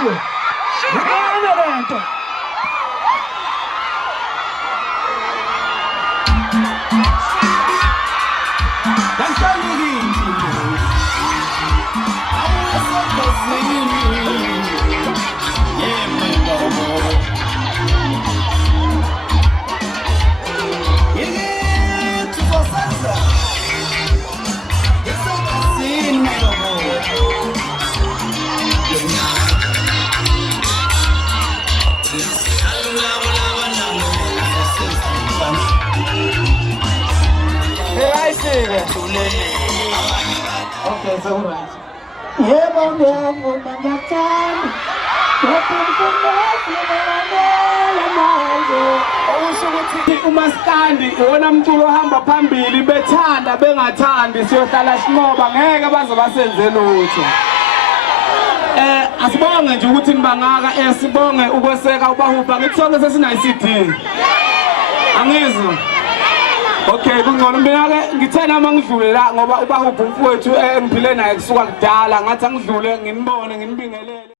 mfethu. Ngiyabona lento. Okay, so right. Yebo ngiyavuma ngiyathanda. Okusho ukuthi umaskandi iwona mculo ohamba phambili bethanda bengathandi siyohlala sinqoba ngeke baze basenze lutho. Asibonge nje ukuthi nibangaka sibonge ukweseka uBahubhe ngikuthonke sesina iCD. Angizwa. Okay, kungcono mina ke ngithena uma ngidlule la ngoba uBahubhe umfowethu engiphile naye kusuka kudala ngathi angidlule nginibone nginibingelele.